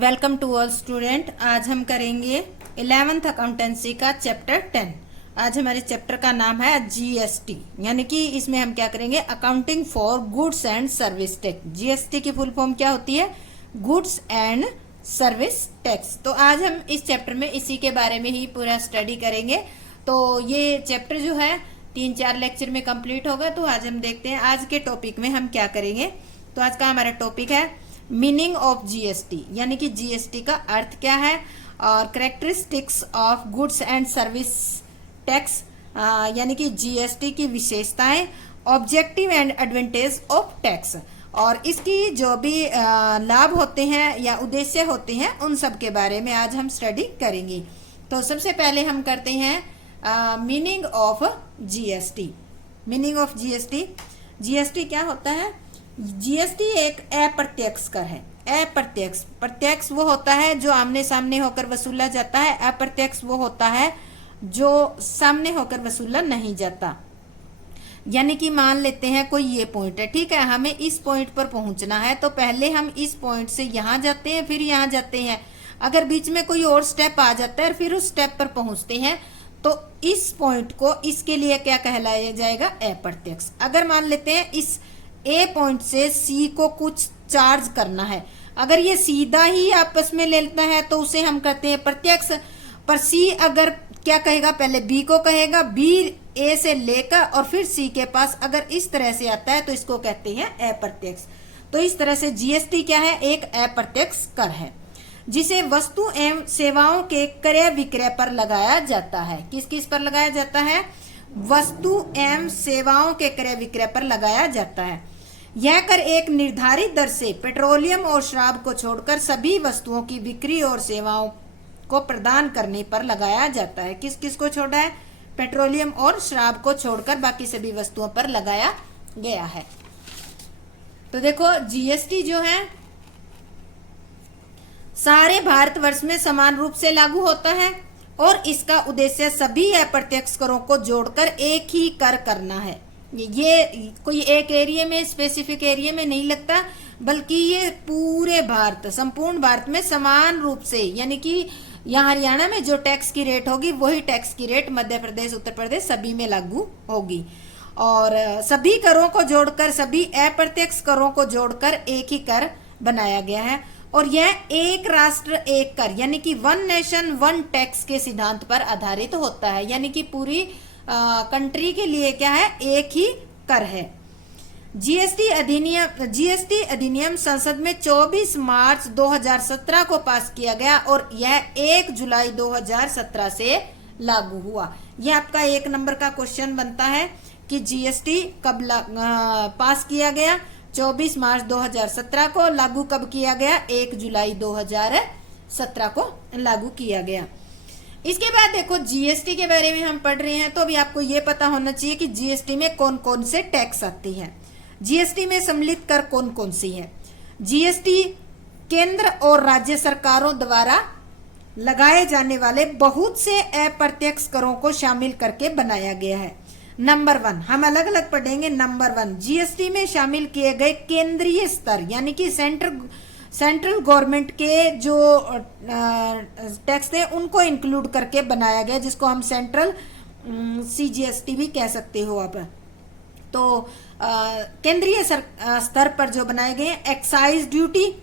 Welcome to all student. आज हम करेंगे 11th अकाउंटेंसी का चैप्टर 10। आज हमारे चैप्टर का नाम है जीएसटी, यानी कि इसमें हम क्या करेंगे, accounting for goods and service tax. GST की फुल फॉर्म क्या होती है? Goods and service tax. तो आज हम इस चैप्टर में इसी के बारे में ही पूरा स्टडी करेंगे। तो ये चैप्टर जो है 3-4 लेक्चर में कंप्लीट होगा। तो आज हम देखते हैं आज के टॉपिक में हम क्या करेंगे। तो आज का हमारा टॉपिक है मीनिंग ऑफ जीएसटी, यानी कि जीएसटी का अर्थ क्या है, और characteristics of goods and service tax, यानी कि जीएसटी की विशेषताएं, objective and advantage of tax, और इसकी जो भी लाभ होते हैं या उद्देश्य होते हैं उन सब के बारे में आज हम स्टडी करेंगे। तो सबसे पहले हम करते हैं meaning of GST. Meaning of GST, GST क्या होता है? जीएसटी एक अप्रत्यक्ष कर है। अप्रत्यक्ष, प्रत्यक्ष वो होता है जो आमने सामने होकर वसूला जाता है, अप्रत्यक्ष वो होता है जो सामने होकर वसूला नहीं जाता। यानी कि मान लेते हैं कोई ये पॉइंट है, ठीक है, हमें इस पॉइंट पर पहुंचना है, तो पहले हम इस पॉइंट से यहां जाते हैं, फिर यहां जाते हैं। अगर बीच में कोई और स्टेप आ जाता है और फिर उस स्टेप पर पहुंचते हैं, तो इस पॉइंट को इसके लिए क्या कहलाया जाएगा? अप्रत्यक्ष। अगर मान लेते हैं इस ए पॉइंट से सी को कुछ चार्ज करना है, अगर ये सीधा ही आपस में लेता है तो उसे हम कहते हैं प्रत्यक्ष। पर सी अगर क्या कहेगा, पहले बी को कहेगा, बी ए से लेकर और फिर सी के पास अगर इस तरह से आता है तो इसको कहते हैं अप्रत्यक्ष। तो इस तरह से जीएसटी क्या है? एक अप्रत्यक्ष कर है जिसे वस्तु एवं सेवाओं के क्रय विक्रय पर लगाया जाता है। किस किस पर लगाया जाता है? वस्तु एवं सेवाओं के क्रय विक्रय पर लगाया जाता है। यह कर एक निर्धारित दर से पेट्रोलियम और शराब को छोड़कर सभी वस्तुओं की बिक्री और सेवाओं को प्रदान करने पर लगाया जाता है। किस किस को छोड़ा है? पेट्रोलियम और शराब को छोड़कर बाकी सभी वस्तुओं पर लगाया गया है। तो देखो, जीएसटी जो है सारे भारतवर्ष में समान रूप से लागू होता है और इसका उद्देश्य सभी अप्रत्यक्ष करों को जोड़कर एक ही कर करना है। ये कोई एक एरिया में, स्पेसिफिक एरिया में नहीं लगता, बल्कि ये पूरे भारत, संपूर्ण भारत में समान रूप से, यानी कि यहाँ हरियाणा में जो टैक्स की रेट होगी वही टैक्स की रेट मध्य प्रदेश, उत्तर प्रदेश सभी में लागू होगी। और सभी करों को जोड़कर, सभी अप्रत्यक्ष करों को जोड़कर एक ही कर बनाया गया है। और यह एक राष्ट्र एक कर, यानी कि वन नेशन वन टैक्स के सिद्धांत पर आधारित होता है। यानी कि पूरी कंट्री के लिए क्या है? एक ही कर है। जीएसटी अधिनियम संसद में 24 मार्च 2017 को पास किया गया और यह 1 जुलाई 2017 से लागू हुआ। यह आपका 1 नंबर का क्वेश्चन बनता है कि जीएसटी कब पास किया गया? 24 मार्च 2017 को। लागू कब किया गया? 1 जुलाई 2017 को लागू किया गया। इसके बाद देखो, जीएसटी के बारे में हम पढ़ रहे हैं तो अभी आपको ये पता होना चाहिए कि जीएसटी में कौन कौन से टैक्स आती है। जीएसटी में सम्मिलित कर कौन कौन सी है? जीएसटी केंद्र और राज्य सरकारों द्वारा लगाए जाने वाले बहुत से अप्रत्यक्ष करों को शामिल करके बनाया गया है। नंबर 1 हम अलग अलग पढ़ेंगे। नंबर 1, जीएसटी में शामिल किए गए केंद्रीय स्तर, यानी कि सेंट्रल गवर्नमेंट के जो टैक्स थे उनको इंक्लूड करके बनाया गया, जिसको हम सेंट्रल सीजीएसटी भी कह सकते हो आप। तो केंद्रीय स्तर पर जो बनाए गए एक्साइज ड्यूटी,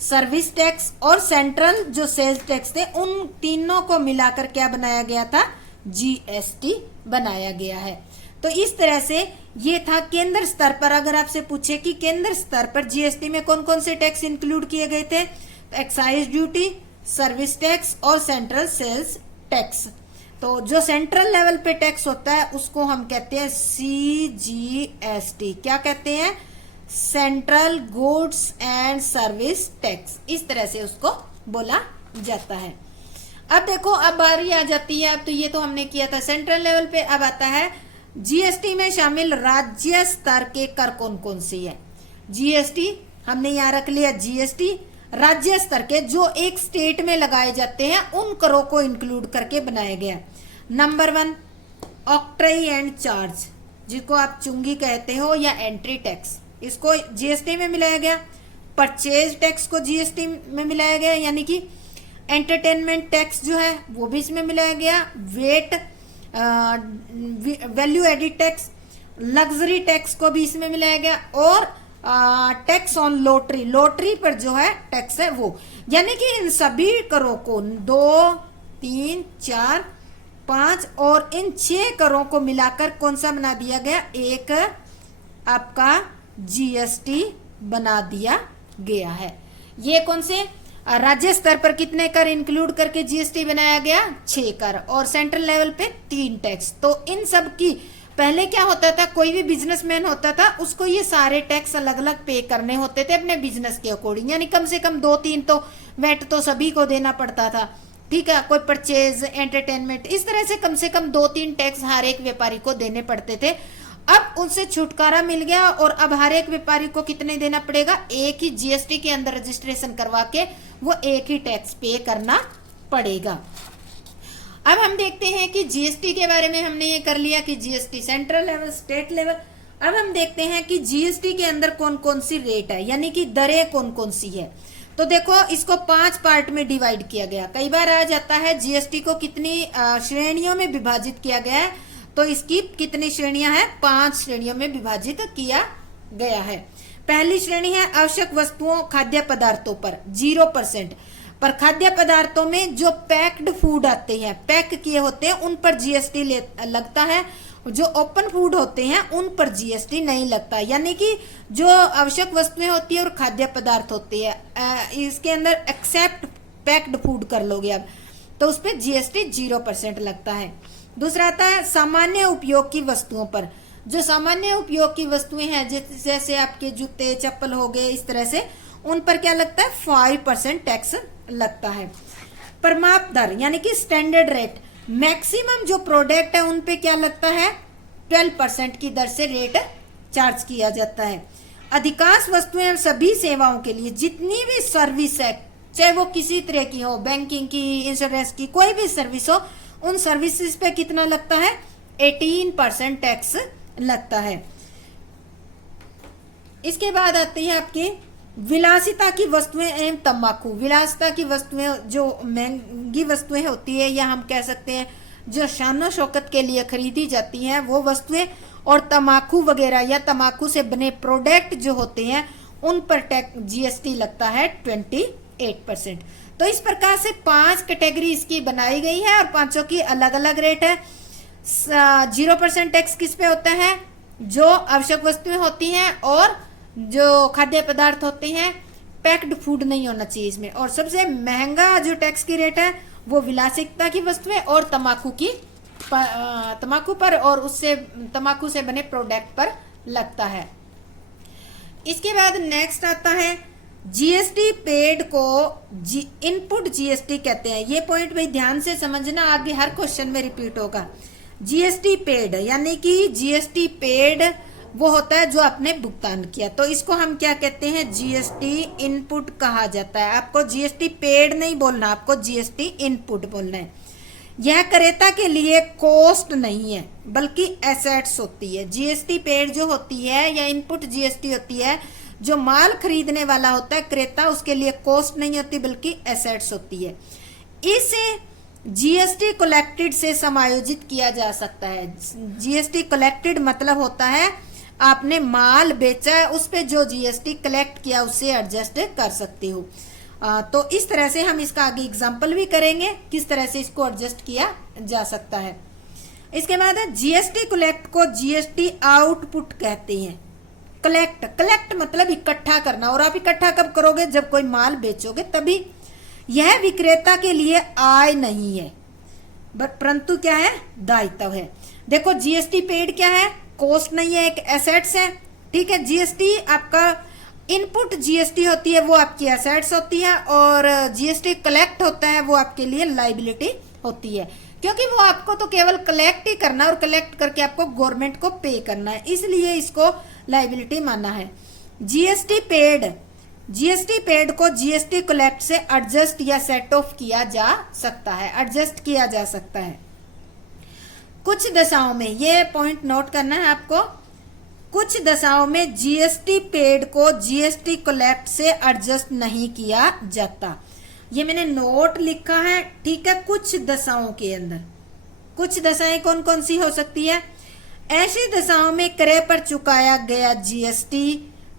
सर्विस टैक्स और सेंट्रल जो सेल्स टैक्स थे, उन तीनों को मिलाकर क्या बनाया गया था? जीएसटी बनाया गया है। तो इस तरह से ये था केंद्र स्तर पर। अगर आपसे पूछे कि केंद्र स्तर पर जीएसटी में कौन कौन से टैक्स इंक्लूड किए गए थे, तो एक्साइज ड्यूटी, सर्विस टैक्स और सेंट्रल सेल्स टैक्स। तो जो सेंट्रल लेवल पे टैक्स होता है उसको हम कहते हैं सीजीएसटी। क्या कहते हैं? Central goods and service tax. इस तरह से उसको बोला जाता है। अब देखो, अब बारी आ जाती है, अब तो ये तो हमने किया था सेंट्रल लेवल पे, अब आता है जीएसटी में शामिल राज्य स्तर के कर कौन कौन सी है। जीएसटी हमने यहाँ रख लिया, जीएसटी राज्य स्तर के जो एक स्टेट में लगाए जाते हैं उन करों को इंक्लूड करके बनाया गया। नंबर 1, ऑक्ट्रई एंड चार्ज, जिसको आप चुंगी कहते हो, या एंट्री टैक्स, इसको जीएसटी में मिलाया गया। परचेज टैक्स को जीएसटी में मिलाया गया, यानी कि एंटरटेनमेंट टैक्स जो है वो भी इसमें मिलाया गया, VAT value added tax, luxury tax को भी इसमें मिलाया गया, और टैक्स ऑन लॉटरी, लॉटरी पर जो है टैक्स है वो। यानी कि इन सभी करों को 2, 3, 4, 5 और इन 6 करों को मिलाकर कौन सा बना दिया गया, एक आपका जीएसटी बना दिया गया है। ये कौन से राज्य स्तर पर कितने कर इंक्लूड करके जीएसटी बनाया गया, 6 कर, और सेंट्रल लेवल पे 3 टैक्स। तो इन सब की पहले क्या होता था, कोई भी बिजनेसमैन होता था उसको ये सारे टैक्स अलग अलग पे करने होते थे अपने बिजनेस के अकॉर्डिंग, यानी कम से कम 2-3 तो वेट तो सभी को देना पड़ता था, ठीक है। कोई परचेज, एंटरटेनमेंट, इस तरह से कम 2-3 टैक्स हर एक व्यापारी को देने पड़ते थे। अब उनसे छुटकारा मिल गया और अब हर एक व्यापारी को कितने देना पड़ेगा, एक ही जीएसटी के अंदर रजिस्ट्रेशन करवा के वो एक ही टैक्स पे करना पड़ेगा। अब हम देखते हैं कि जीएसटी के बारे में हमने ये कर लिया कि GST central level, state level. अब हम देखते हैं कि जीएसटी के अंदर कौन कौन सी रेट है, यानी कि दरें कौन कौन सी है। तो देखो इसको 5 पार्ट में डिवाइड किया गया। कई बार आ जाता है जीएसटी को कितनी श्रेणियों में विभाजित किया गया है, तो इसकी कितनी श्रेणियां हैं, 5 श्रेणियों में विभाजित किया गया है। पहली श्रेणी है आवश्यक वस्तुओं खाद्य पदार्थों पर 0%, पर खाद्य पदार्थों में जो पैक्ड फूड आते हैं, पैक किए होते हैं, उन पर जीएसटी लगता है। जो ओपन फूड होते हैं उन पर जीएसटी नहीं लगता, यानी कि जो आवश्यक वस्तुएं होती है और खाद्य पदार्थ होते हैं इसके अंदर एक्सेप्ट पैक्ड फूड कर लोगे अब, तो उस पर जीएसटी 0% लगता है। दूसरा आता है सामान्य उपयोग की वस्तुओं पर। जो सामान्य उपयोग की वस्तुएं हैं जैसे आपके जूते, चप्पल हो गए, इस तरह से उन पर क्या लगता है, 5% टैक्स लगता है। परमाप दर यानी कि स्टैंडर्ड रेट, मैक्सिमम जो प्रोडक्ट है उन पे क्या लगता है, 12% की दर से रेट चार्ज किया जाता है। अधिकांश वस्तुएं सभी सेवाओं के लिए जितनी भी सर्विस है, चाहे वो किसी तरह की हो, बैंकिंग की, इंश्योरेंस की, कोई भी सर्विस हो, उन सर्विसेज पे कितना लगता है, 18% टैक्स लगता है। इसके बाद आती है आपकी विलासिता की वस्तुएं एवं तंबाकू। विलासिता की वस्तुएं जो महंगी वस्तुएं होती है, या हम कह सकते हैं जो शानो शौकत के लिए खरीदी जाती हैं वो वस्तुएं, और तंबाकू वगैरह या तंबाकू से बने प्रोडक्ट जो होते हैं उन पर टैक्स जीएसटी लगता है 28%। तो इस प्रकार से 5 कैटेगरी इसकी बनाई गई है और 5 की अलग अलग रेट है। 0% टैक्स किस पे होता है, जो आवश्यक वस्तुएं होती हैं और जो खाद्य पदार्थ होते हैं, पैक्ड फूड नहीं होना चाहिए इसमें। और सबसे महंगा जो टैक्स की रेट है वो विलासिता की वस्तुएं और तंबाकू पर और उससे तंबाकू से बने प्रोडक्ट पर लगता है। इसके बाद नेक्स्ट आता है जीएसटी पेड को इनपुट जीएसटी कहते हैं। ये पॉइंट भाई ध्यान से समझना, आगे हर क्वेश्चन में रिपीट होगा। जीएसटी पेड यानी कि जीएसटी पेड वो होता है जो आपने भुगतान किया, तो इसको हम क्या कहते हैं, जीएसटी इनपुट कहा जाता है। आपको जीएसटी पेड नहीं बोलना, आपको जीएसटी इनपुट बोलना है। यह क्रेता के लिए कॉस्ट नहीं है बल्कि एसेट्स होती है। जीएसटी पेड जो होती है या इनपुट जीएसटी होती है, जो माल खरीदने वाला होता है क्रेता, उसके लिए कॉस्ट नहीं होती बल्कि एसेट्स होती है। इसे जीएसटी कलेक्टेड से समायोजित किया जा सकता है। जीएसटी कलेक्टेड मतलब होता है आपने माल बेचा है, उस पे जो जीएसटी कलेक्ट किया उससे एडजस्ट कर सकते हो। तो इस तरह से हम इसका आगे एग्जांपल भी करेंगे किस तरह से इसको एडजस्ट किया जा सकता है। इसके बाद है जीएसटी कलेक्ट को जीएसटी आउटपुट कहते हैं। कलेक्ट मतलब इकट्ठा करना, और आप इकट्ठा कब करोगे, जब कोई माल बेचोगे तभी। यह विक्रेता के लिए आय नहीं है परंतु क्या है, दायित्व है। देखो जीएसटी पेड क्या है, कॉस्ट नहीं है, एक एसेट्स है, ठीक है। जीएसटी आपका इनपुट जीएसटी होती है वो आपकी एसेट्स होती है, और जीएसटी कलेक्ट होता है वो आपके लिए लायबिलिटी होती है, क्योंकि वो आपको तो केवल कलेक्ट ही करना है और कलेक्ट करके आपको गवर्नमेंट को पे करना है, इसलिए इसको लायबिलिटी माना है। जीएसटी पेड को जीएसटी कलेक्ट से एडजस्ट या सेट ऑफ किया जा सकता है, एडजस्ट किया जा सकता है कुछ दशाओं में। ये पॉइंट नोट करना है आपको। कुछ दशाओं में जीएसटी पेड को जीएसटी कलेक्ट से एडजस्ट नहीं किया जाता। ये मैंने नोट लिखा है, ठीक है। कुछ दशाओं के अंदर, कुछ दशाएं कौन कौन सी हो सकती है? ऐसी दशाओं में क्रय पर चुकाया गया जीएसटी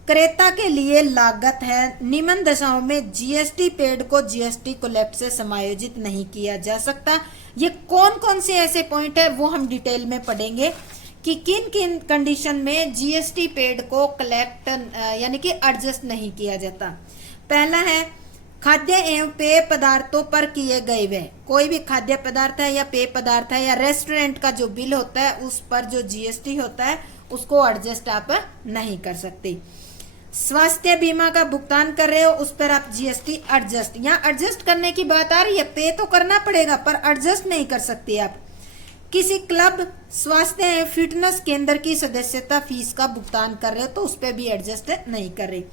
क्रेता के लिए लागत है। निम्न दशाओं में जीएसटी पेड को जीएसटी कलेक्ट से समायोजित नहीं किया जा सकता। ये कौन कौन से ऐसे पॉइंट है वो हम डिटेल में पढ़ेंगे कि किन किन कंडीशन में जीएसटी पेड को कलेक्ट यानी कि एडजस्ट नहीं किया जाता। पहला है खाद्य एवं पेय पदार्थों पर किए गए व्यय। कोई भी खाद्य पदार्थ है या पेय पदार्थ है या रेस्टोरेंट का जो बिल होता है उस पर जो जीएसटी होता है उसको एडजस्ट आप नहीं कर सकते। स्वास्थ्य बीमा का भुगतान कर रहे हो उस पर आप जीएसटी एडजस्ट, यहाँ एडजस्ट करने की बात आ रही है, पे तो करना पड़ेगा पर एडजस्ट नहीं कर सकते आप। किसी क्लब, स्वास्थ्य एवं फिटनेस केंद्र की सदस्यता फीस का भुगतान कर रहे हो तो उस पर भी एडजस्ट नहीं कर रहे।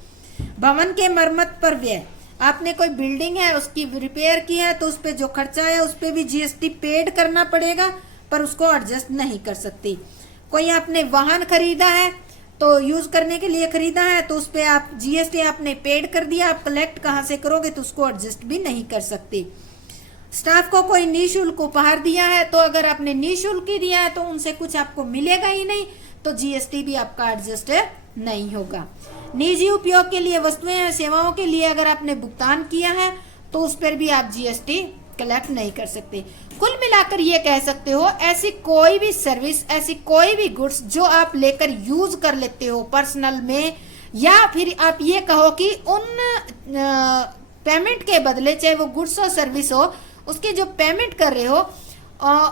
भवन के मरम्मत पर व्यय, आपने कोई बिल्डिंग है उसकी रिपेयर की है तो उस पर जो खर्चा है उस पर भी जीएसटी पेड करना पड़ेगा पर उसको एडजस्ट नहीं कर सकती। कोई आपने वाहन खरीदा है तो यूज करने के लिए खरीदा है तो उस पर आप जीएसटी आपने पेड कर दिया, आप कलेक्ट कहाँ से करोगे तो उसको एडजस्ट भी नहीं कर सकते। स्टाफ को कोई निःशुल्क उपहार दिया है तो अगर आपने निःशुल्क ही दिया है तो उनसे कुछ आपको मिलेगा ही नहीं तो जीएसटी भी आपका एडजस्ट नहीं होगा। निजी उपयोग के लिए वस्तुएं या सेवाओं के लिए अगर आपने भुगतान किया है तो उस पर भी आप जीएसटी कलेक्ट नहीं कर सकते। कुल मिलाकर ये कह सकते हो ऐसी कोई भी सर्विस, ऐसी कोई भी गुड्स जो आप लेकर यूज कर लेते हो पर्सनल में, या फिर आप ये कहो कि उन पेमेंट के बदले, चाहे वो गुड्स हो सर्विस हो, उसके जो पेमेंट कर रहे हो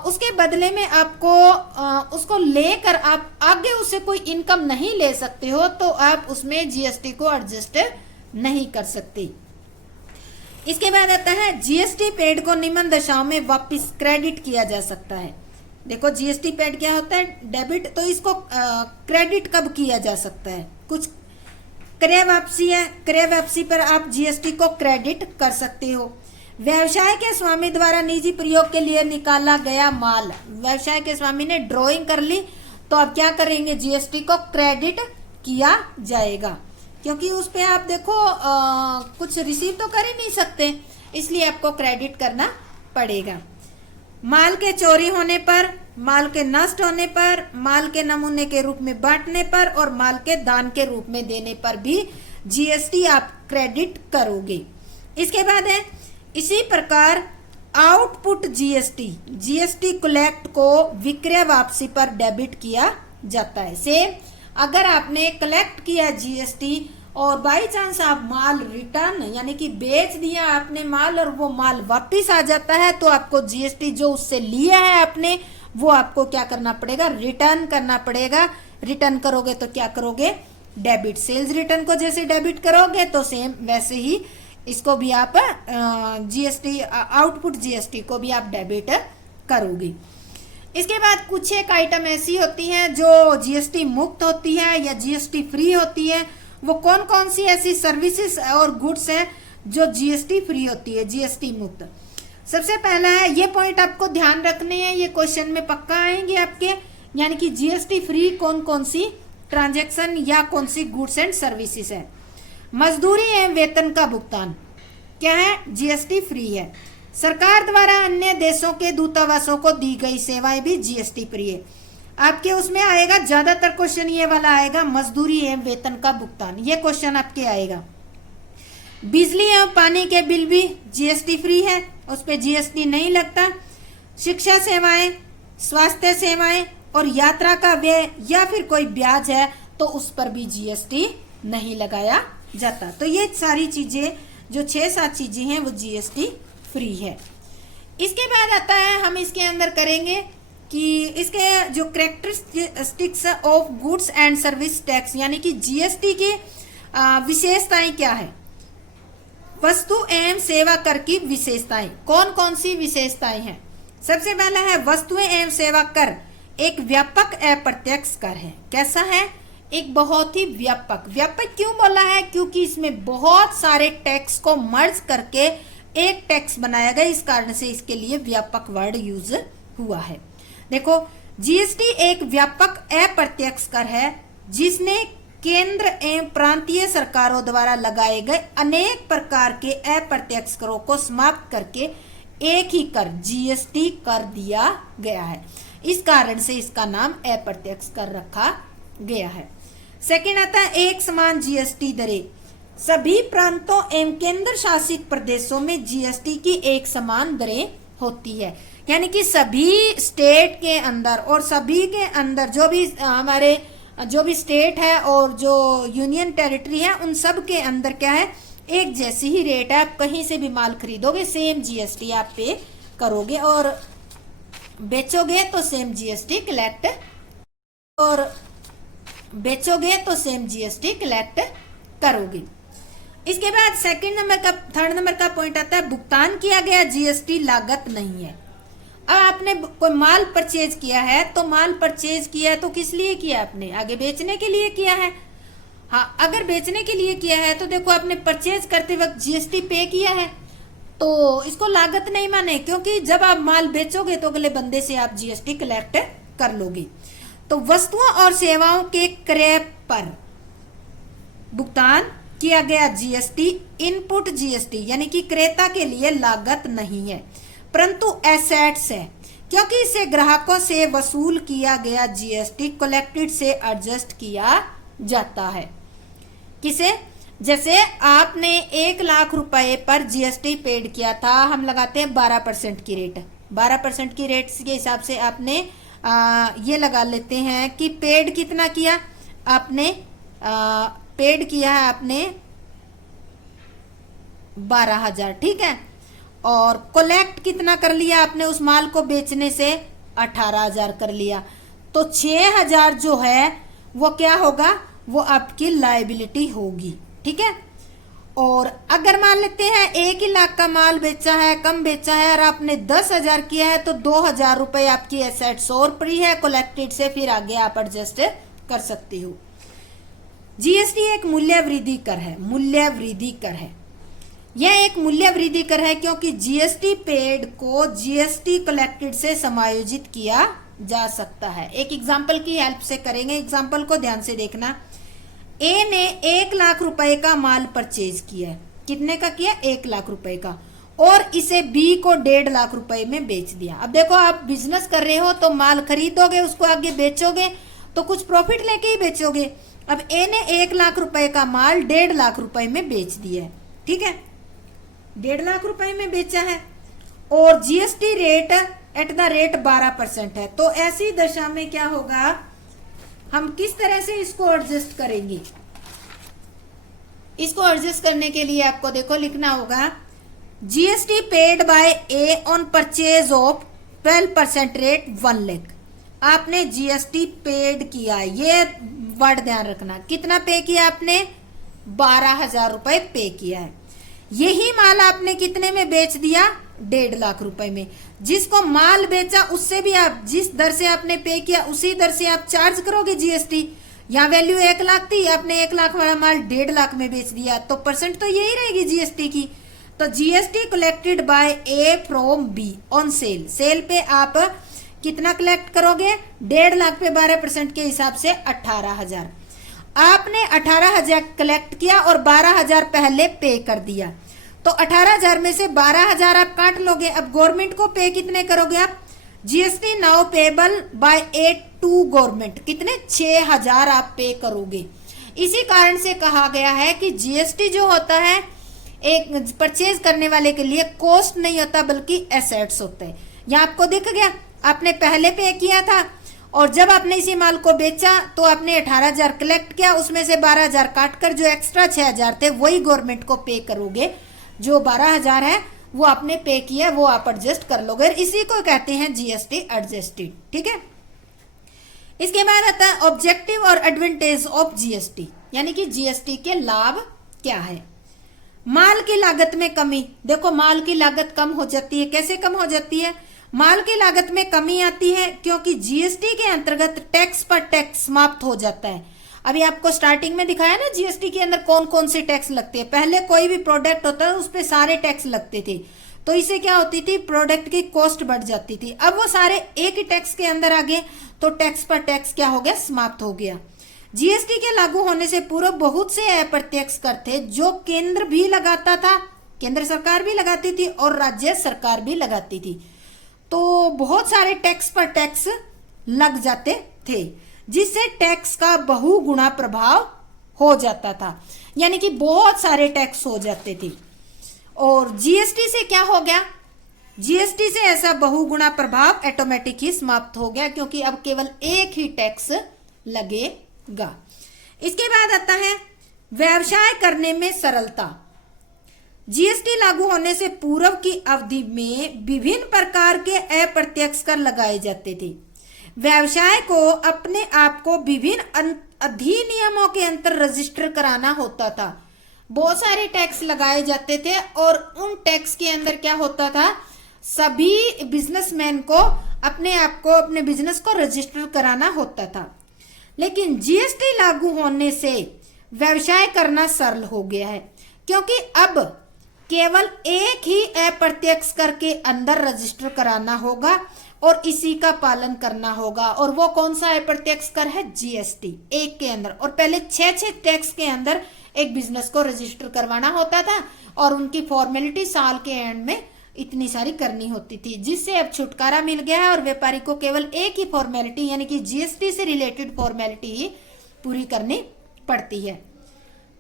उसके बदले में आपको उसको लेकर आप आगे उससे कोई इनकम नहीं ले सकते हो तो आप उसमें जीएसटी को एडजस्ट नहीं कर सकते। इसके बाद आता है जीएसटी पेड को निम्न दशाओं में वापस क्रेडिट किया जा सकता है। देखो जीएसटी पेड क्या होता है? डेबिट, तो इसको क्रेडिट कब किया जा सकता है? कुछ क्रय वापसी है, क्रय वापसी पर आप जीएसटी को क्रेडिट कर सकते हो। व्यवसाय के स्वामी द्वारा निजी प्रयोग के लिए निकाला गया माल, व्यवसाय के स्वामी ने ड्राइंग कर ली तो अब क्या करेंगे? जीएसटी को क्रेडिट किया जाएगा क्योंकि उस पे आप देखो कुछ रिसीव तो कर ही नहीं सकते, इसलिए आपको क्रेडिट करना पड़ेगा। माल के चोरी होने पर, माल के नष्ट होने पर, माल के नमूने के रूप में बांटने पर और माल के दान के रूप में देने पर भी जीएसटी आप क्रेडिट करोगे। इसके बाद है इसी प्रकार आउटपुट जीएसटी, जीएसटी कलेक्ट को विक्रय वापसी पर डेबिट किया जाता है। सेम अगर आपने कलेक्ट किया जीएसटी और बाई चांस आप माल रिटर्न यानी कि बेच दिया आपने माल और वो माल वापस आ जाता है तो आपको जीएसटी जो उससे लिया है आपने वो आपको क्या करना पड़ेगा? रिटर्न करना पड़ेगा। रिटर्न करोगे तो क्या करोगे? डेबिट। सेल्स रिटर्न को जैसे डेबिट करोगे तो सेम वैसे ही इसको भी आप जीएसटी, आउटपुट जीएसटी को भी आप डेबिट करोगे। इसके बाद कुछ एक आइटम ऐसी होती हैं जो जीएसटी मुक्त होती है या जीएसटी फ्री होती है। वो कौन कौन सी ऐसी सर्विसेज और गुड्स हैं जो जीएसटी फ्री होती है, जीएसटी मुक्त? सबसे पहला है, ये पॉइंट आपको ध्यान रखने हैं, ये क्वेश्चन में पक्का आएंगे आपके, यानी कि जीएसटी फ्री कौन कौन सी ट्रांजैक्शन या कौन सी गुड्स एंड सर्विसेज है। मजदूरी एवं वेतन का भुगतान क्या है? जीएसटी फ्री है। सरकार द्वारा अन्य देशों के दूतावासों को दी गई सेवाएं भी जीएसटी फ्री है। आपके उसमें आएगा, ज्यादातर क्वेश्चन ये वाला आएगा, मजदूरी एवं वेतन का भुगतान, ये क्वेश्चन आपके आएगा। बिजली एवं पानी के बिल भी जीएसटी फ्री है, उस पर जीएसटी नहीं लगता। शिक्षा सेवाएं, स्वास्थ्य सेवाएं और यात्रा का व्यय या फिर कोई ब्याज है तो उस पर भी जीएसटी नहीं लगाया जाता। तो ये सारी चीजें जो 6-7 चीजें हैं वो जीएसटी फ्री है। इसके बाद आता है, हम इसके अंदर करेंगे कि इसके जो characteristics of goods and service tax यानी कि जीएसटी की विशेषताएं क्या है। वस्तु एवं सेवा कर की विशेषताएं, कौन कौन सी विशेषताएं हैं? सबसे पहला है वस्तुएं एवं सेवा कर एक व्यापक अप्रत्यक्ष कर है। कैसा है? एक बहुत ही व्यापक। व्यापक क्यों बोला है? क्योंकि इसमें बहुत सारे टैक्स को मर्ज करके एक टैक्स बनाया गया, इस कारण से इसके लिए व्यापक वर्ड यूज हुआ है। देखो जीएसटी एक व्यापक अप्रत्यक्ष कर है जिसने केंद्र एवं प्रांतीय सरकारों द्वारा लगाए गए अनेक प्रकार के अप्रत्यक्ष करों को समाप्त करके एक ही कर जीएसटी कर दिया गया है। इस कारण से इसका नाम अप्रत्यक्ष कर रखा गया है। सेकंड आता है एक समान जीएसटी दरें। सभी प्रांतों एवं केंद्र शासित प्रदेशों में जीएसटी की एक समान दरें होती है, यानी कि सभी स्टेट के अंदर और सभी के अंदर जो भी हमारे जो भी स्टेट है और जो यूनियन टेरिटरी है उन सब के अंदर क्या है, एक जैसी ही रेट है। आप कहीं से भी माल खरीदोगे सेम जीएसटी आप पे करोगे और बेचोगे तो सेम जीएसटी कलेक्ट करोगे। इसके बाद थर्ड नंबर का पॉइंट आता है भुगतान किया गया जीएसटी लागत नहीं है। अब आपने कोई माल परचेज किया है तो माल परचेज किया है तो किस लिए किया, आपने आगे बेचने के लिए किया है। हाँ, अगर बेचने के लिए किया है तो देखो आपने परचेज करते वक्त जीएसटी पे किया है तो इसको लागत नहीं माने, क्योंकि जब आप माल बेचोगे तो अगले बंदे से आप जीएसटी कलेक्ट कर लोगे। तो वस्तुओं और सेवाओं के क्रय पर भुगतान किया गया जीएसटी इनपुट जीएसटी यानी कि क्रेता के लिए लागत नहीं है, परंतु एसेट्स है, क्योंकि इसे ग्राहकों से वसूल किया गया जीएसटी कलेक्टेड से एडजस्ट किया जाता है। किसे, जैसे आपने 1 लाख रुपए पर जीएसटी पेड किया था, हम लगाते हैं 12% की रेट। 12% की रेट के हिसाब से आपने ये लगा लेते हैं कि पेड कितना किया आपने, पेड किया है आपने 12,000, ठीक है। और कलेक्ट कितना कर लिया आपने उस माल को बेचने से 18,000 कर लिया, तो 6,000 जो है वो क्या होगा, वो आपकी लायबिलिटी होगी, ठीक है। और अगर मान लेते हैं 1 ही लाख का माल बेचा है, कम बेचा है और आपने 10,000 किया है तो 2,000 रुपए आपकी एसेट्स और पड़ी है कलेक्टेड से, फिर आगे आप एडजस्ट कर सकते हो। जीएसटी एक मूल्य वृद्धि कर है, मूल्य वृद्धि कर है। यह एक मूल्य वृद्धि कर है क्योंकि जीएसटी पेड को जीएसटी कलेक्टेड से समायोजित किया जा सकता है। एक एग्जांपल की हेल्प से करेंगे, एग्जांपल को ध्यान से देखना। ए ने 1 लाख रुपए का माल परचेज किया है, कितने का किया, 1 लाख रुपए का, और इसे बी को 1.5 लाख रुपए में बेच दिया। अब देखो आप बिजनेस कर रहे हो तो माल खरीदोगे, उसको आगे बेचोगे तो कुछ प्रॉफिट लेके ही बेचोगे। अब ए ने 1 लाख रुपए का माल 1.5 लाख रुपए में बेच दिया है, ठीक है, 1.5 लाख रुपए में बेचा है और GST rate at the rate 12% है। तो ऐसी दशा में क्या होगा, हम किस तरह से इसको एडजस्ट करेंगे। इसको एडजस्ट करने के लिए आपको देखो लिखना होगा GST paid by A on purchase of 12% rate 1 lakh. आपने जीएसटी पेड किया, ये वर्ड ध्यान रखना, कितना पे किया आपने, 12,000 रुपए पे किया है। यही माल आपने कितने में बेच दिया, 1.5 लाख रुपए में। जिसको माल बेचा उससे भी आप जिस दर से आपने पे किया उसी दर से आप चार्ज करोगे जीएसटी। यहाँ वैल्यू 1 लाख थी, आपने 1 लाख वाला माल 1.5 लाख में बेच दिया, तो परसेंट तो यही रहेगी जीएसटी की। तो GST collected by A from B on sale, sale पे आप कितना कलेक्ट करोगे, 1.5 लाख पे 12% के हिसाब से 18,000। आपने 18,000 कलेक्ट किया और 12,000 पहले पे कर दिया, तो 18,000 में से 12,000 आप काट लोगे। अब गवर्नमेंट को पे कितने करोगे आप, GST now payable by A to government, कितने, 6,000 आप पे करोगे। इसी कारण से कहा गया है कि जीएसटी जो होता है एक परचेज करने वाले के लिए कॉस्ट नहीं होता बल्कि एसेट्स होते हैं। यहाँ आपको दिख गया, आपने पहले पे किया था और जब आपने इसी माल को बेचा तो आपने 18,000 कलेक्ट किया, उसमें से 12,000 काटकर जो एक्स्ट्रा 6,000 थे वही गवर्नमेंट को पे करोगे। जो 12,000 है वो आपने पे किया, वो आप एडजस्ट कर लोगे, इसी को कहते हैं जीएसटी एडजस्टेड, ठीक है। इसके बाद आता है ऑब्जेक्टिव और एडवांटेज ऑफ जीएसटी, यानी कि जीएसटी के लाभ क्या है। माल की लागत में कमी, देखो माल की लागत कम हो जाती है, कैसे कम हो जाती है, माल की लागत में कमी आती है क्योंकि जीएसटी के अंतर्गत टैक्स पर टैक्स समाप्त हो जाता है। अभी आपको स्टार्टिंग में दिखाया ना जीएसटी के अंदर कौन कौन से टैक्स लगते हैं। पहले कोई भी प्रोडक्ट होता है उस पे सारे टैक्स लगते थे, तो इससे क्या होती थी, प्रोडक्ट की कॉस्ट बढ़ जाती थी। अब वो सारे एक ही टैक्स के अंदर आ गए तो टैक्स पर टैक्स क्या हो गया, समाप्त हो गया। जीएसटी के लागू होने से पूर्व बहुत से अप्रत्यक्ष कर थे जो केंद्र भी लगाता था, केंद्र सरकार भी लगाती थी और राज्य सरकार भी लगाती थी। तो बहुत सारे टैक्स पर टैक्स लग जाते थे, जिससे टैक्स का बहुगुणा प्रभाव हो जाता था, यानी कि बहुत सारे टैक्स हो जाते थे। और जीएसटी से क्या हो गया, जीएसटी से ऐसा बहुगुणा प्रभाव ऑटोमेटिक ही समाप्त हो गया, क्योंकि अब केवल एक ही टैक्स लगेगा। इसके बाद आता है व्यवसाय करने में सरलता। जीएसटी लागू होने से पूर्व की अवधि में विभिन्न प्रकार के अप्रत्यक्ष कर लगाए जाते थे। व्यवसाय को अपने आप को विभिन्न अधिनियमों के अंतर रजिस्टर कराना होता था। बहुत सारे टैक्स लगाए जाते थे और उन टैक्स के अंदर क्या होता था, सभी बिजनेसमैन को अपने आप को, अपने बिजनेस को रजिस्टर कराना होता था। लेकिन जीएसटी लागू होने से व्यवसाय करना सरल हो गया है, क्योंकि अब केवल एक ही अप्रत्यक्ष कर के अंदर रजिस्टर कराना होगा और इसी का पालन करना होगा। और वो कौन सा अप्रत्यक्ष कर है, जीएसटी, एक के अंदर। और पहले 6 टैक्स के अंदर एक बिजनेस को रजिस्टर करवाना होता था और उनकी फॉर्मेलिटी साल के एंड में इतनी सारी करनी होती थी, जिससे अब छुटकारा मिल गया है और व्यापारी को केवल एक ही फॉर्मेलिटी यानी कि जीएसटी से रिलेटेड फॉर्मेलिटी ही पूरी करनी पड़ती है।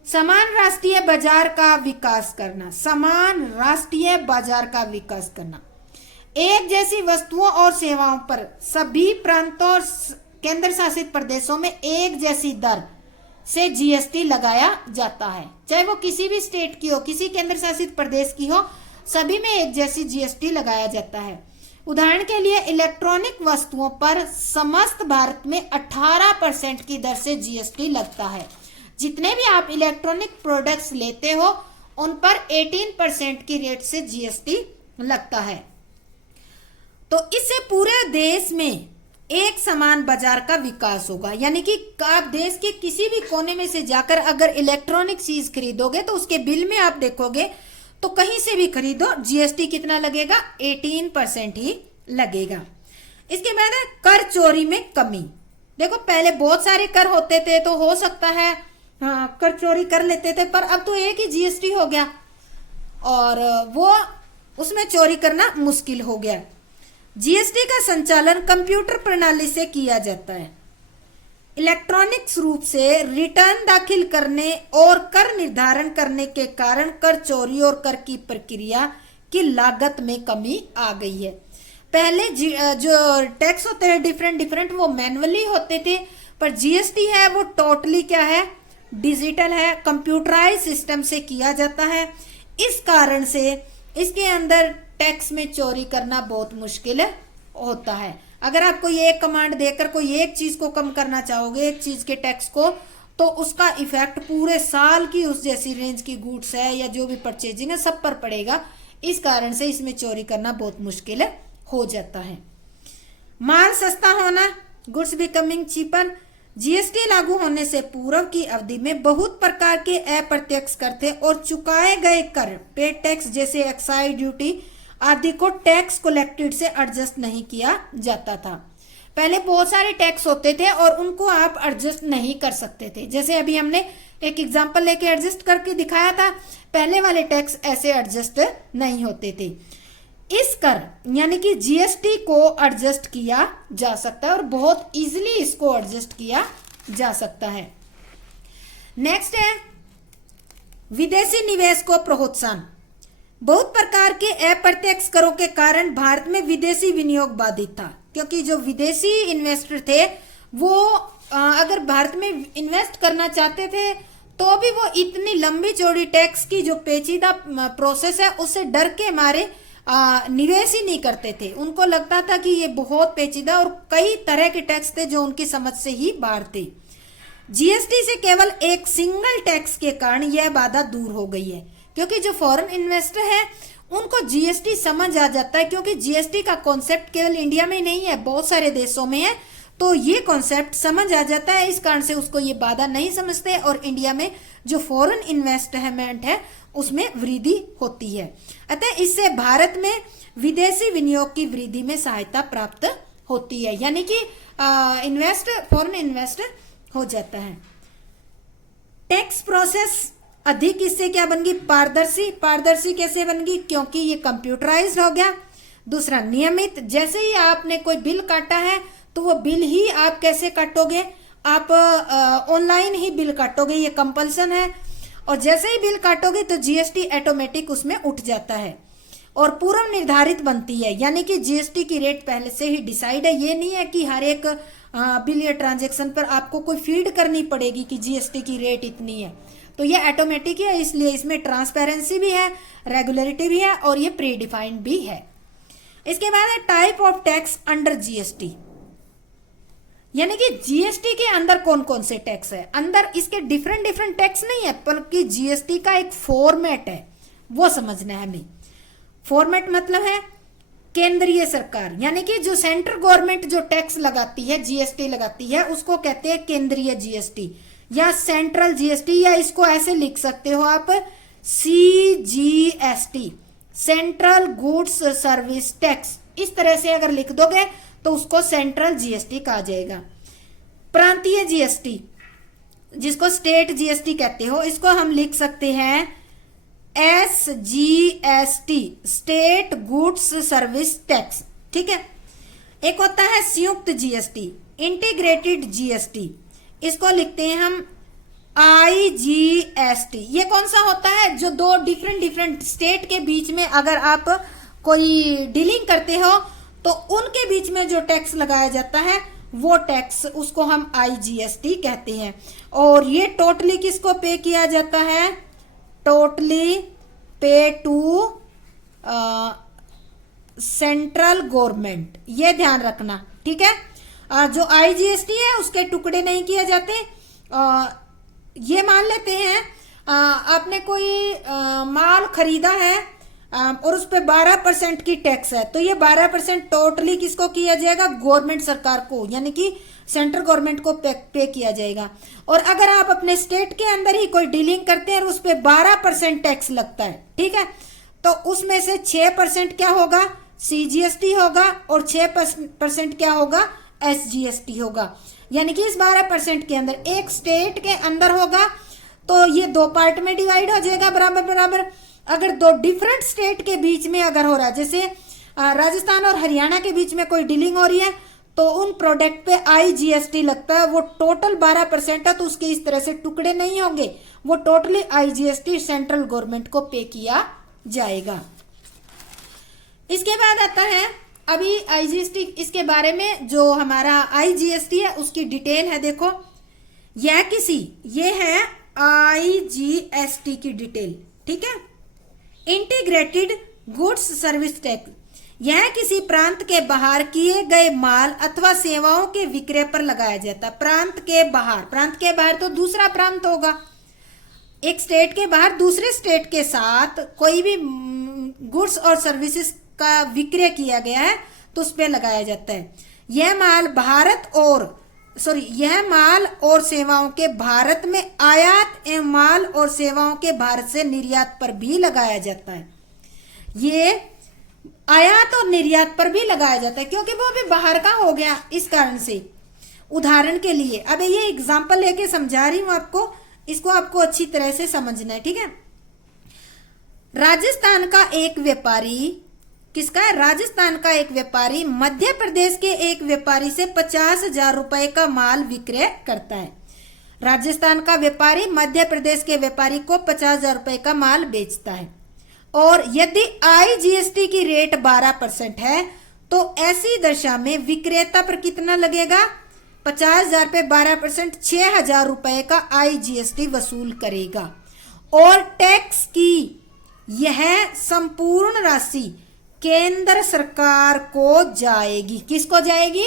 समान राष्ट्रीय बाजार का विकास करना, समान राष्ट्रीय बाजार का विकास करना, एक जैसी वस्तुओं और सेवाओं पर सभी प्रांतों और केंद्र शासित प्रदेशों में एक जैसी दर से जीएसटी लगाया जाता है, चाहे वो किसी भी स्टेट की हो, किसी केंद्र शासित प्रदेश की हो, सभी में एक जैसी जीएसटी लगाया जाता है। उदाहरण के लिए इलेक्ट्रॉनिक वस्तुओं पर समस्त भारत में 18% की दर से जीएसटी लगता है। जितने भी आप इलेक्ट्रॉनिक प्रोडक्ट्स लेते हो उन पर 18% की रेट से जीएसटी लगता है। तो इससे पूरे देश में एक समान बाजार का विकास होगा, यानी कि आप देश के किसी भी कोने में से जाकर अगर इलेक्ट्रॉनिक चीज खरीदोगे तो उसके बिल में आप देखोगे तो कहीं से भी खरीदो जीएसटी कितना लगेगा, 18% ही लगेगा। इसके बाद है कर चोरी में कमी। देखो पहले बहुत सारे कर होते थे तो हो सकता है कर चोरी कर लेते थे, पर अब तो एक ही जीएसटी हो गया और वो उसमें चोरी करना मुश्किल हो गया। जीएसटी का संचालन कंप्यूटर प्रणाली से किया जाता है। इलेक्ट्रॉनिक्स रूप से रिटर्न दाखिल करने और कर निर्धारण करने के कारण कर चोरी और कर की प्रक्रिया की लागत में कमी आ गई है। पहले जो टैक्स होते हैं डिफरेंट वो मैनुअली होते थे, पर जीएसटी है वो टोटली क्या है, डिजिटल है, कंप्यूटराइज सिस्टम से किया जाता है। इस कारण से इसके अंदर टैक्स में चोरी करना बहुत मुश्किल होता है। अगर आप कोई एक कमांड देकर कोई एक चीज को कम करना चाहोगे, एक चीज के टैक्स को, तो उसका इफेक्ट पूरे साल की उस जैसी रेंज की गुड्स है या जो भी परचेजिंग है सब पर पड़ेगा। इस कारण से इसमें चोरी करना बहुत मुश्किल हो जाता है। माल सस्ता होना, गुड्स बिकमिंग चीपर। जीएसटी लागू होने से पूर्व की अवधि में बहुत प्रकार के अप्रत्यक्ष कर थे और चुकाए गए कर, पेड टैक्स जैसे एक्साइज ड्यूटी आदि को टैक्स कलेक्टेड से एडजस्ट नहीं किया जाता था। पहले बहुत सारे टैक्स होते थे और उनको आप एडजस्ट नहीं कर सकते थे। जैसे अभी हमने एक एग्जांपल लेके एडजस्ट करके दिखाया था, पहले वाले टैक्स ऐसे एडजस्ट नहीं होते थे। इस कर यानी कि जीएसटी को एडजस्ट किया जा सकता है और बहुत इजीली इसको एडजस्ट किया जा सकता है। नेक्स्ट है विदेशी निवेश को प्रोत्साहन। बहुत प्रकार के अप्रत्यक्ष करों के कारण भारत में विदेशी विनियोग बाधित था, क्योंकि जो विदेशी इन्वेस्टर थे वो अगर भारत में इन्वेस्ट करना चाहते थे तो भी वो इतनी लंबी चौड़ी टैक्स की जो पेचीदा प्रोसेस है उससे डर के मारे निवेश ही नहीं करते थे। उनको लगता था कि ये बहुत पेचीदा और कई तरह के टैक्स थे जो उनकी समझ से ही बाहर थे। जीएसटी से केवल एक सिंगल टैक्स के कारण यह बाधा दूर हो गई है, क्योंकि जो फॉरेन इन्वेस्टर है उनको जीएसटी समझ आ जाता है, क्योंकि जीएसटी का कॉन्सेप्ट केवल इंडिया में नहीं है, बहुत सारे देशों में है, तो ये कॉन्सेप्ट समझ आ जाता है। इस कारण से उसको ये बाधा नहीं समझते और इंडिया में जो फॉरेन इन्वेस्टमेंट है उसमें वृद्धि होती है। अतः इससे भारत में विदेशी विनियोग की वृद्धि में सहायता प्राप्त होती है, यानी कि फॉरेन इन्वेस्ट हो जाता है। टैक्स प्रोसेस अधिक इससे क्या बन गई, पारदर्शी। पारदर्शी कैसे बन गई, क्योंकि ये कंप्यूटराइज्ड हो गया। दूसरा नियमित, जैसे ही आपने कोई बिल काटा है तो वो बिल ही आप कैसे काटोगे, आप ऑनलाइन ही बिल काटोगे, ये कंपल्सन है। और जैसे ही बिल काटोगे तो जीएसटी ऑटोमेटिक उसमें उठ जाता है और पूर्व निर्धारित बनती है, यानी कि जीएसटी की रेट पहले से ही डिसाइड है। ये नहीं है कि हर एक बिल या ट्रांजेक्शन पर आपको कोई फीड करनी पड़ेगी कि जीएसटी की रेट इतनी है, तो ये ऑटोमेटिक है। इसलिए इसमें ट्रांसपेरेंसी भी है, रेगुलरिटी भी है और ये प्री डिफाइंड भी है। इसके बाद है type of tax under GST, यानी कि जीएसटी के अंदर कौन कौन से टैक्स है। अंदर इसके डिफरेंट डिफरेंट टैक्स नहीं है, बल्कि जीएसटी का एक फॉर्मेट है, वो समझना है हमें। फॉर्मेट मतलब है केंद्रीय सरकार, यानी कि जो सेंट्रल गवर्नमेंट जो टैक्स लगाती है, जीएसटी लगाती है, उसको कहते हैं केंद्रीय जीएसटी या सेंट्रल जीएसटी, या इसको ऐसे लिख सकते हो आप CGST, central goods service tax. इस तरह से अगर लिख दोगे तो उसको सेंट्रल जीएसटी कहा जाएगा। प्रांतीय जीएसटी, जिसको स्टेट जीएसटी कहते हो, इसको हम लिख सकते हैं SGST, state goods service tax. ठीक है। एक होता है संयुक्त जीएसटी, इंटीग्रेटेड जीएसटी, इसको लिखते हैं हम आईजीएसटी। ये कौन सा होता है, जो दो डिफरेंट डिफरेंट स्टेट के बीच में अगर आप कोई डीलिंग करते हो तो उनके बीच में जो टैक्स लगाया जाता है वो टैक्स, उसको हम आईजीएसटी कहते हैं। और ये टोटली किसको पे किया जाता है, टोटली पे टू सेंट्रल गवर्नमेंट, ये ध्यान रखना। ठीक है। जो आईजीएसटी है उसके टुकड़े नहीं किए जाते। ये मान लेते हैं आपने कोई माल खरीदा है और उस पर 12% की टैक्स है, तो ये 12% टोटली किसको किया जाएगा, गवर्नमेंट सरकार को, यानी कि सेंट्रल गवर्नमेंट को पे किया जाएगा। और अगर आप अपने स्टेट के अंदर ही कोई डीलिंग करते हैं और उस पर 12% टैक्स लगता है, ठीक है, तो उसमें से 6% क्या होगा, सीजीएसटी होगा और 6% क्या होगा, एसजीएसटी होगा। यानी कि इस 12% के अंदर एक स्टेट के अंदर होगा तो ये दो पार्ट में डिवाइड हो जाएगा बराबर बराबर। अगर दो डिफरेंट स्टेट के बीच में अगर हो रहा है, जैसे राजस्थान और हरियाणा के बीच में कोई डीलिंग हो रही है, तो उन प्रोडक्ट पे आईजीएसटी लगता है, वो टोटल 12% है, तो उसके इस तरह से टुकड़े नहीं होंगे, वो टोटली आईजीएसटी सेंट्रल गवर्नमेंट को पे किया जाएगा। इसके बाद आता है अभी आईजीएसटी, इसके बारे में जो हमारा आईजीएसटी है उसकी डिटेल है। देखो ये है आईजीएसटी की डिटेल। ठीक है। इंटीग्रेटेड गुड्स सर्विस टैक्स, यह किसी प्रांत के बाहर किए गए माल अथवा सेवाओं के विक्रय पर लगाया जाता है। प्रांत के बाहर तो दूसरा प्रांत होगा, एक स्टेट के बाहर दूसरे स्टेट के साथ कोई भी गुड्स और सर्विसेज का विक्रय किया गया है तो उस पर लगाया जाता है। यह माल और सेवाओं के भारत में आयात एवं माल और सेवाओं के भारत से निर्यात पर भी लगाया जाता है। ये आयात और निर्यात पर भी लगाया जाता है क्योंकि वो भी बाहर का हो गया, इस कारण से। उदाहरण के लिए अब ये एग्जांपल लेके समझा रही हूं आपको, इसको आपको अच्छी तरह से समझना है। ठीक है। राजस्थान का एक व्यापारी मध्य प्रदेश के एक व्यापारी से 50,000 रुपए का माल विक्रय करता है। राजस्थान का व्यापारी मध्य प्रदेश के व्यापारी को 50,000 रुपए का माल बेचता है और यदि आईजीएसटी की रेट 12% है तो ऐसी दशा में विक्रेता पर कितना लगेगा, 50,000 पे 12% 6,000 रुपए का आईजीएसटी वसूल करेगा और टैक्स की यह संपूर्ण राशि केंद्र सरकार को जाएगी। किसको जाएगी,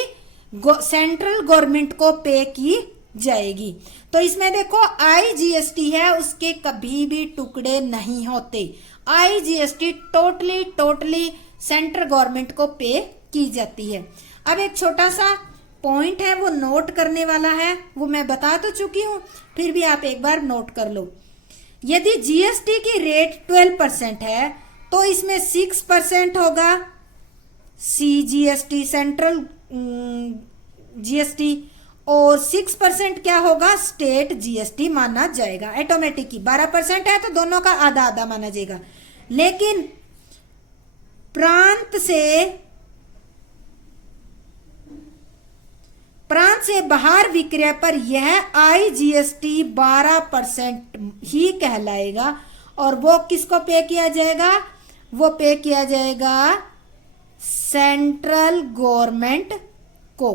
सेंट्रल गवर्नमेंट को पे की जाएगी। तो इसमें देखो आईजीएसटी है, उसके कभी भी टुकड़े नहीं होते। आईजीएसटी टोटली सेंट्रल गवर्नमेंट को पे की जाती है। अब एक छोटा सा पॉइंट है वो नोट करने वाला है, वो मैं बता तो चुकी हूं, फिर भी आप एक बार नोट कर लो। यदि जीएसटी की रेट 12% है तो इसमें 6% होगा सीजीएसटी, सेंट्रल जीएसटी, और 6% क्या होगा, स्टेट जीएसटी माना जाएगा ऑटोमेटिक ही। 12% है तो दोनों का आधा आधा माना जाएगा। लेकिन प्रांत से बाहर विक्रय पर यह आईजीएसटी 12% ही कहलाएगा। और वो किसको पे किया जाएगा, वो पे किया जाएगा सेंट्रल गवर्नमेंट को।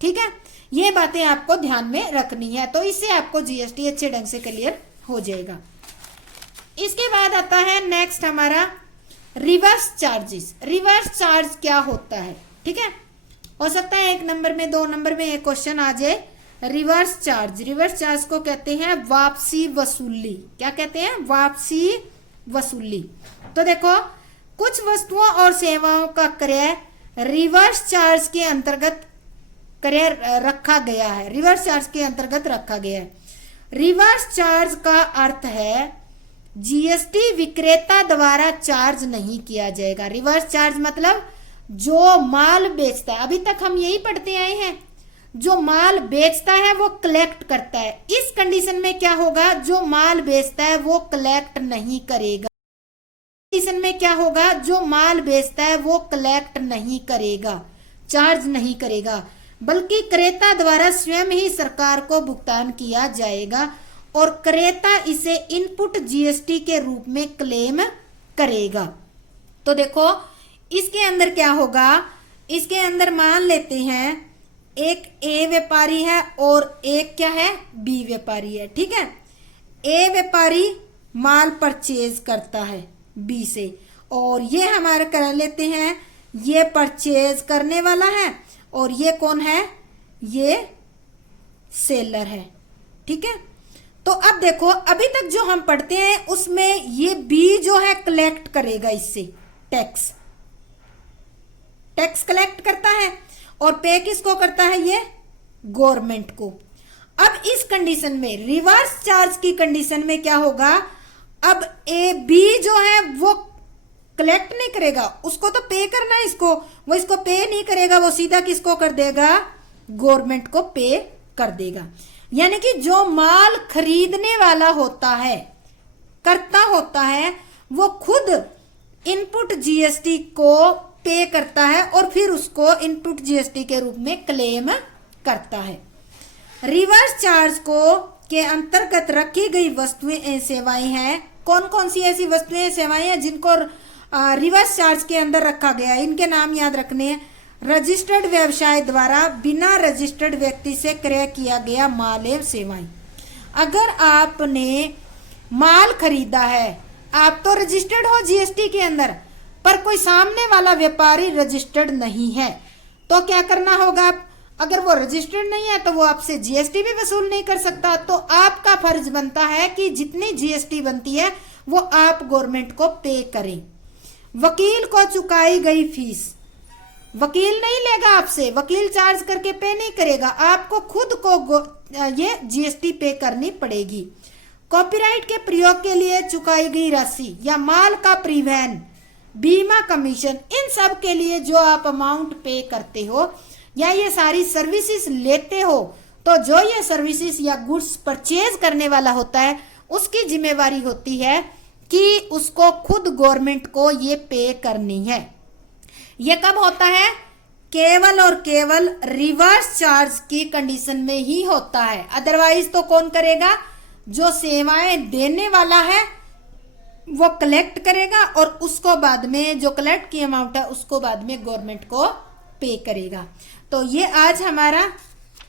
ठीक है, ये बातें आपको ध्यान में रखनी है, तो इससे आपको जीएसटी अच्छे ढंग से क्लियर हो जाएगा। इसके बाद आता है नेक्स्ट हमारा रिवर्स चार्जेस। रिवर्स चार्ज क्या होता है, ठीक है, हो सकता है 1 नंबर में 2 नंबर में एक क्वेश्चन आ जाए। रिवर्स चार्ज, रिवर्स चार्ज को कहते हैं वापसी वसूली। क्या कहते हैं, वापसी वसूली। तो देखो कुछ वस्तुओं और सेवाओं का क्रय रिवर्स चार्ज के अंतर्गत क्रय रखा गया है, रिवर्स चार्ज के अंतर्गत रखा गया है। रिवर्स चार्ज का अर्थ है जीएसटी विक्रेता द्वारा चार्ज नहीं किया जाएगा। रिवर्स चार्ज मतलब जो माल बेचता है, अभी तक हम यही पढ़ते आए हैं, जो माल बेचता है वो कलेक्ट करता है। इस कंडीशन में क्या होगा, जो माल बेचता है वो कलेक्ट नहीं करेगा। कंडीशन में क्या होगा, जो माल बेचता है वो कलेक्ट नहीं करेगा, चार्ज नहीं करेगा, बल्कि क्रेता द्वारा स्वयं ही सरकार को भुगतान किया जाएगा और क्रेता इसे इनपुट जीएसटी के रूप में क्लेम करेगा। तो देखो इसके अंदर क्या होगा, इसके अंदर मान लेते हैं एक ए व्यापारी है और एक क्या है, बी व्यापारी है। ठीक है, ए व्यापारी माल परचेज करता है बी से, और ये हमारे कर लेते हैं ये परचेज करने वाला है और ये कौन है, ये सेलर है। ठीक है, तो अब देखो अभी तक जो हम पढ़ते हैं उसमें ये बी जो है कलेक्ट करेगा, इससे टैक्स कलेक्ट करता है और पे किसको करता है, ये गवर्नमेंट को। अब इस कंडीशन में रिवर्स चार्ज की कंडीशन में क्या होगा, अब ए बी जो है वो कलेक्ट नहीं करेगा, उसको तो पे करना है इसको, वो इसको पे नहीं करेगा, वो सीधा किसको कर देगा, गवर्नमेंट को पे कर देगा। यानी कि जो माल खरीदने वाला होता है, करता होता है, वो खुद इनपुट जीएसटी को पे करता है और फिर उसको इनपुट जीएसटी के रूप में क्लेम करता है। रिवर्स चार्ज को के अंतर्गत रखी गई वस्तुएं सेवाएं हैं। कौन कौन सी ऐसी वस्तुएं सेवाएं हैं जिनको रिवर्स चार्ज के अंदर रखा गया है, इनके नाम याद रखने हैं। रजिस्टर्ड व्यवसाय द्वारा बिना रजिस्टर्ड व्यक्ति से क्रय किया गया माल एवं सेवाएं। अगर आपने माल खरीदा है, आप तो रजिस्टर्ड हो जीएसटी के अंदर, पर कोई सामने वाला व्यापारी रजिस्टर्ड नहीं है, तो क्या करना होगा, अगर वो रजिस्टर्ड नहीं है तो वो आपसे जीएसटी भी वसूल नहीं कर सकता। तो आपका फर्ज बनता है कि जितनी जीएसटी बनती है वो आप गवर्नमेंट को पे करें। वकील को चुकाई गई फीस, वकील नहीं लेगा आपसे, वकील चार्ज करके पे नहीं करेगा, आपको खुद को ये जीएसटी पे करनी पड़ेगी। कॉपीराइट के प्रयोग के लिए चुकाई गई राशि या माल का परिवहन, बीमा कमीशन, इन सब के लिए जो आप अमाउंट पे करते हो या ये सारी सर्विसेज लेते हो, तो जो ये सर्विसेज या गुड्स परचेज करने वाला होता है उसकी जिम्मेवारी होती है कि उसको खुद गवर्नमेंट को ये पे करनी है। ये कब होता है, केवल और केवल रिवर्स चार्ज की कंडीशन में ही होता है। अदरवाइज तो कौन करेगा, जो सेवाएं देने वाला है वो कलेक्ट करेगा और उसको बाद में जो कलेक्ट की अमाउंट है उसको बाद में गवर्नमेंट को पे करेगा। तो ये आज हमारा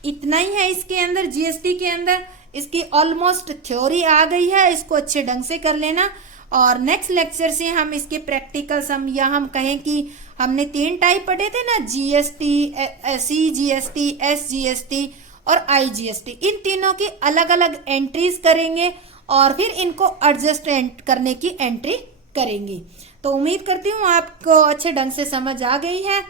इतना ही है इसके अंदर, जीएसटी के अंदर। इसकी ऑलमोस्ट थ्योरी आ गई है, इसको अच्छे ढंग से कर लेना। और नेक्स्ट लेक्चर से हम इसके प्रैक्टिकल्स, हम या हम कहें कि हमने 3 टाइप पढ़े थे ना, जीएसटी, सीजीएसटी, एसजीएसटी और आईजीएसटी, इन तीनों की अलग अलग एंट्रीज करेंगे और फिर इनको एडजस्ट करने की एंट्री करेंगे। तो उम्मीद करती हूँ आपको अच्छे ढंग से समझ आ गई है।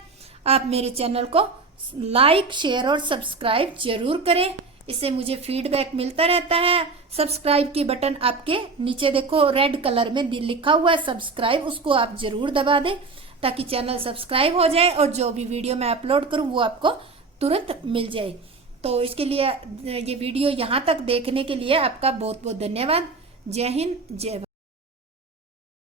आप मेरे चैनल को लाइक, शेयर और सब्सक्राइब जरूर करें, इससे मुझे फीडबैक मिलता रहता है। सब्सक्राइब की बटन आपके नीचे देखो रेड कलर में लिखा हुआ है सब्सक्राइब, उसको आप जरूर दबा दें ताकि चैनल सब्सक्राइब हो जाए और जो भी वीडियो मैं अपलोड करूं वो आपको तुरंत मिल जाए। तो इसके लिए ये वीडियो यहाँ तक देखने के लिए आपका बहुत बहुत धन्यवाद। जय हिंद, जय भारत।